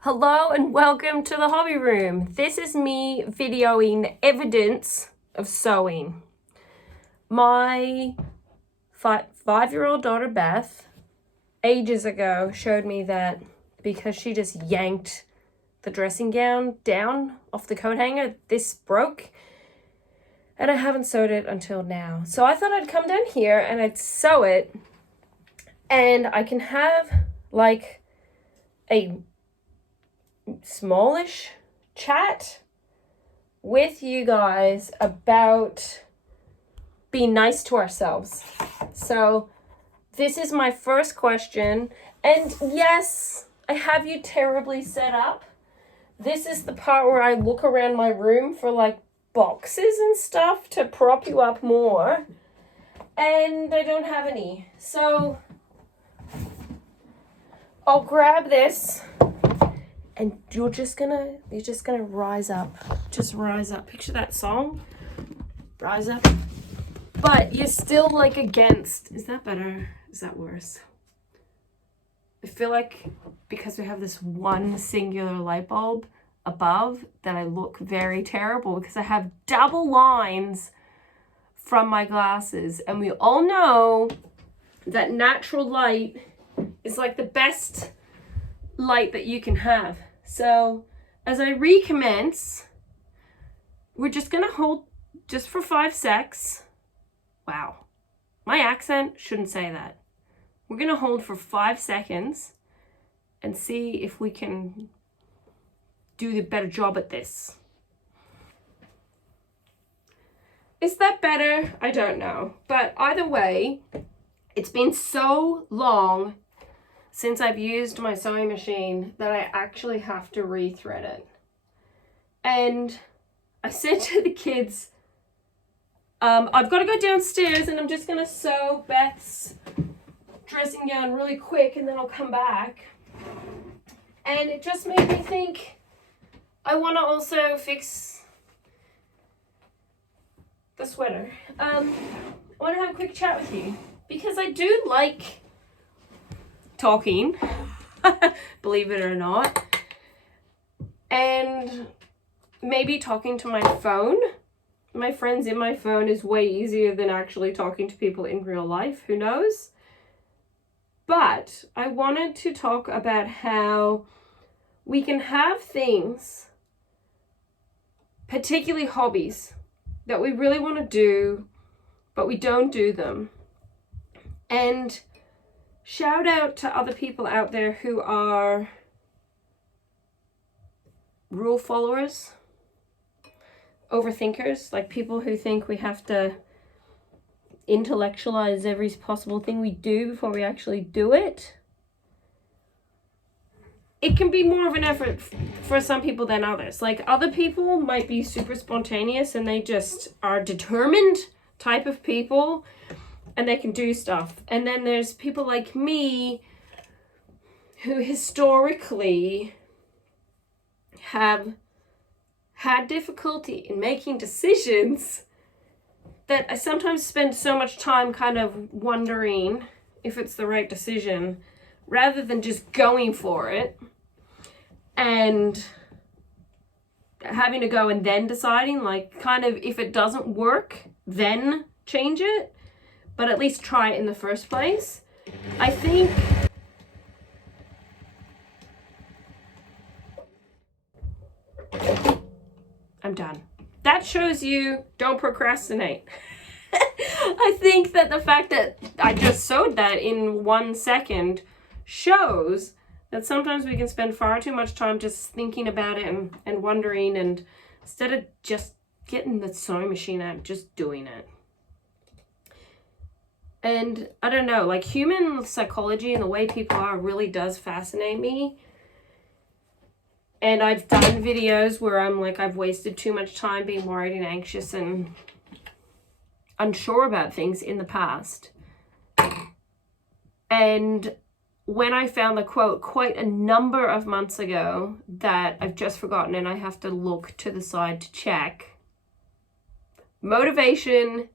Hello and welcome to the hobby room. This is me videoing evidence of sewing. My five-year-old daughter Beth ages ago showed me that because she just yanked the dressing gown down off the coat hanger, this broke and I haven't sewed it until now. So I thought I'd come down here and I'd sew it and I can have like a smallish chat with you guys about being nice to ourselves. So this is my first question, and yes, I have you terribly set up. This is the part where I look around my room for like boxes and stuff to prop you up more, and I don't have any. So I'll grab this. And you're just gonna rise up. Just rise up. Picture that song. Rise up. But you're still like against. Is that better? Is that worse? I feel like because we have this one singular light bulb above that I look very terrible because I have double lines from my glasses. And we all know that natural light is like the best light that you can have. So as I recommence, we're just gonna hold just for 5 secs. Wow, my accent shouldn't say that. We're gonna hold for 5 seconds and see if we can do the better job at this. Is that better? I don't know. But either way, it's been so long since I've used my sewing machine that I actually have to rethread it. And I said to the kids, I've got to go downstairs and I'm just going to sew Beth's dressing gown really quick and then I'll come back. And it just made me think I want to also fix the sweater. I want to have a quick chat with you because I do like talking, believe it or not, and maybe talking to my phone. My friends in my phone is way easier than actually talking to people in real life, who knows? But I wanted to talk about how we can have things, particularly hobbies, that we really want to do, but we don't do them. And shout out to other people out there who are rule followers, overthinkers, like people who think we have to intellectualize every possible thing we do before we actually do it. It can be more of an effort for some people than others. Like other people might be super spontaneous and they just are determined type of people and they can do stuff. And then there's people like me who historically have had difficulty in making decisions that I sometimes spend so much time kind of wondering if it's the right decision rather than just going for it and having to go and then deciding, like, kind of if it doesn't work, then change it, but at least try it in the first place. I think I'm done. That shows you don't procrastinate. I think that the fact that I just sewed that in 1 second shows that sometimes we can spend far too much time just thinking about it and wondering, and instead of just getting the sewing machine out, just doing it. And I don't know, like human psychology and the way people are really does fascinate me. And I've done videos where I'm like, I've wasted too much time being worried and anxious and unsure about things in the past. And when I found the quote quite a number of months ago that I've just forgotten and I have to look to the side to check, motivation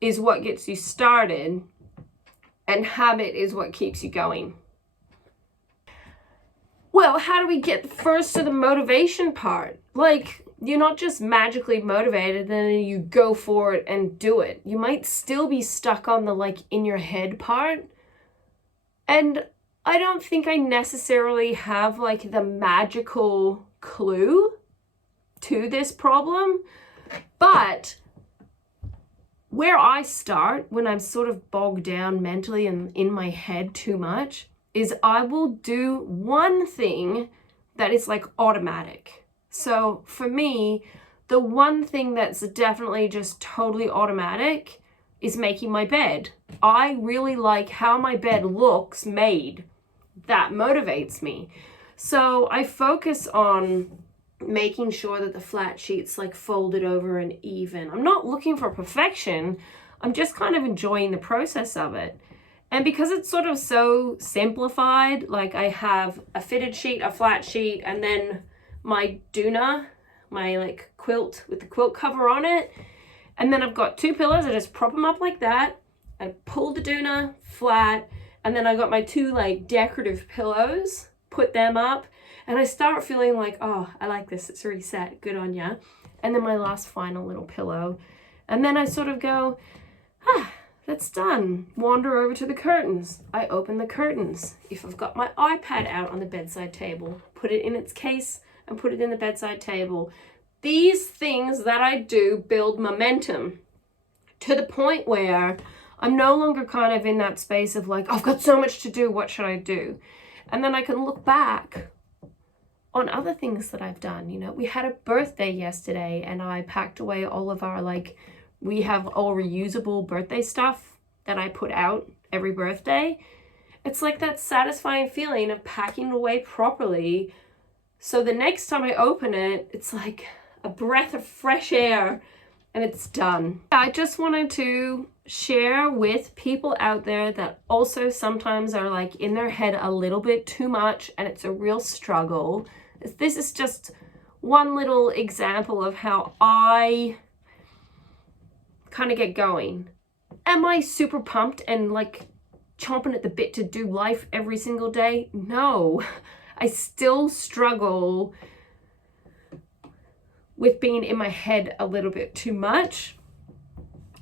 is what gets you started and habit is what keeps you going. Well, how do we get first to the motivation part? Like, you're not just magically motivated, then you go for it and do it. You might still be stuck on the like in your head part. And I don't think I necessarily have like the magical clue to this problem, but where I start when I'm sort of bogged down mentally and in my head too much is I will do one thing that is like automatic. So for me, the one thing that's definitely just totally automatic is making my bed. I really like how my bed looks made. That motivates me. So I focus on making sure that the flat sheet's like folded over and even. I'm not looking for perfection. I'm just kind of enjoying the process of it. And because it's sort of so simplified, like I have a fitted sheet, a flat sheet, and then my doona, my like quilt with the quilt cover on it. And then I've got two pillows. I just prop them up like that. I pull the doona flat. And then I got my two like decorative pillows, put them up. And I start feeling like, oh, I like this. It's reset. Good on ya. And then my last final little pillow. And then I sort of go, that's done. Wander over to the curtains. I open the curtains. If I've got my iPad out on the bedside table, put it in its case and put it in the bedside table. These things that I do build momentum to the point where I'm no longer kind of in that space of like, I've got so much to do. What should I do? And then I can look back on other things that I've done. You know, we had a birthday yesterday and I packed away all of our like, we have all reusable birthday stuff that I put out every birthday. It's like that satisfying feeling of packing it away properly. So the next time I open it, it's like a breath of fresh air and it's done. I just wanted to share with people out there that also sometimes are like in their head a little bit too much and it's a real struggle. This is just one little example of how I kind of get going. Am I super pumped and like chomping at the bit to do life every single day? No, I still struggle with being in my head a little bit too much,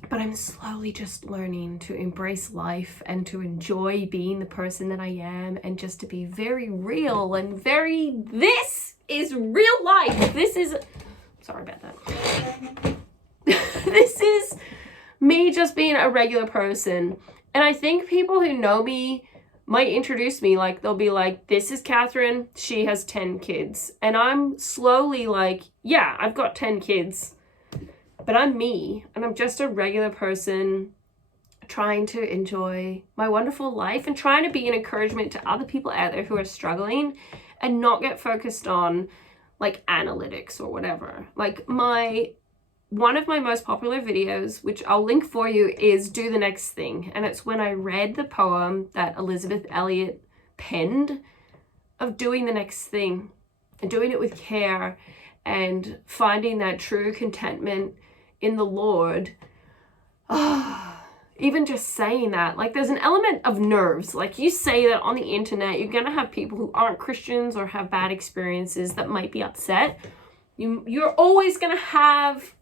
but I'm slowly just learning to embrace life and to enjoy being the person that I am and just to be very real and this is real life. This is, sorry about that. This is me just being a regular person. And I think people who know me might introduce me, like they'll be like, this is Katherine, she has 10 kids. And I'm slowly like, yeah, I've got 10 kids, but I'm me and I'm just a regular person trying to enjoy my wonderful life and trying to be an encouragement to other people out there who are struggling and not get focused on like analytics or whatever. Like one of my most popular videos, which I'll link for you, is Do the Next Thing. And it's when I read the poem that Elizabeth Elliot penned of doing the next thing and doing it with care and finding that true contentment in the Lord. Even just saying that, like there's an element of nerves. Like you say that on the internet, you're going to have people who aren't Christians or have bad experiences that might be upset. You're always going to have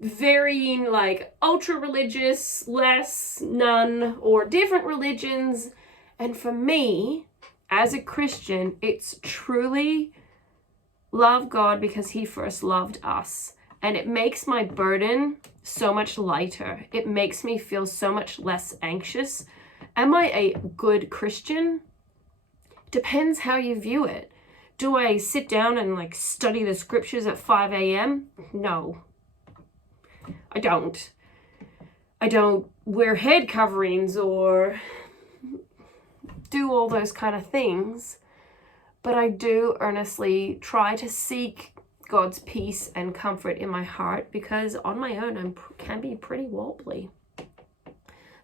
varying like ultra religious, less, none, or different religions. And for me, as a Christian, it's truly love God because he first loved us. And it makes my burden so much lighter. It makes me feel so much less anxious. Am I a good Christian? Depends how you view it. Do I sit down and like study the scriptures at 5 a.m.? No. I don't wear head coverings or do all those kind of things, but I do earnestly try to seek God's peace and comfort in my heart because on my own I can be pretty wobbly.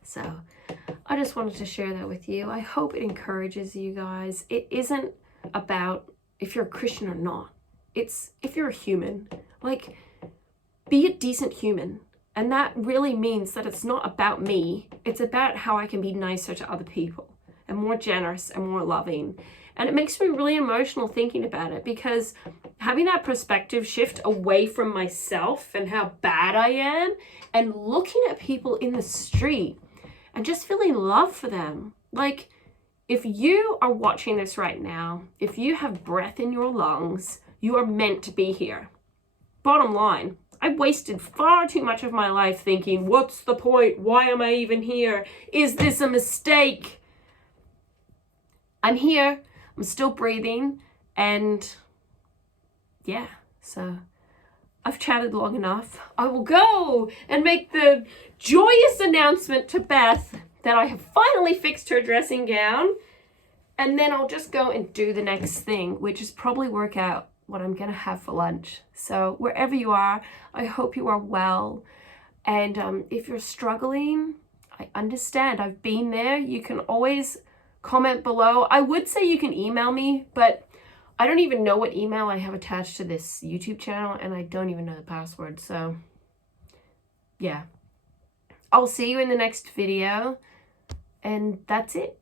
So I just wanted to share that with you. I hope it encourages you guys. It isn't about if you're a Christian or not. It's if you're a human. Like, be a decent human. And that really means that it's not about me. It's about how I can be nicer to other people. and more generous and more loving. And it makes me really emotional thinking about it, because having that perspective shift away from myself and how bad I am, and looking at people in the street and just feeling love for them. Like, if you are watching this right now, if you have breath in your lungs, you are meant to be here. Bottom line, I wasted far too much of my life thinking, what's the point? Why am I even here? Is this a mistake? I'm here. I'm still breathing. And yeah, so I've chatted long enough. I will go and make the joyous announcement to Beth that I have finally fixed her dressing gown. And then I'll just go and do the next thing, which is probably work out what I'm going to have for lunch. So wherever you are, I hope you are well. And if you're struggling, I understand. I've been there. You can always comment below. I would say you can email me, but I don't even know what email I have attached to this YouTube channel, and I don't even know the password. So yeah, I'll see you in the next video, and that's it.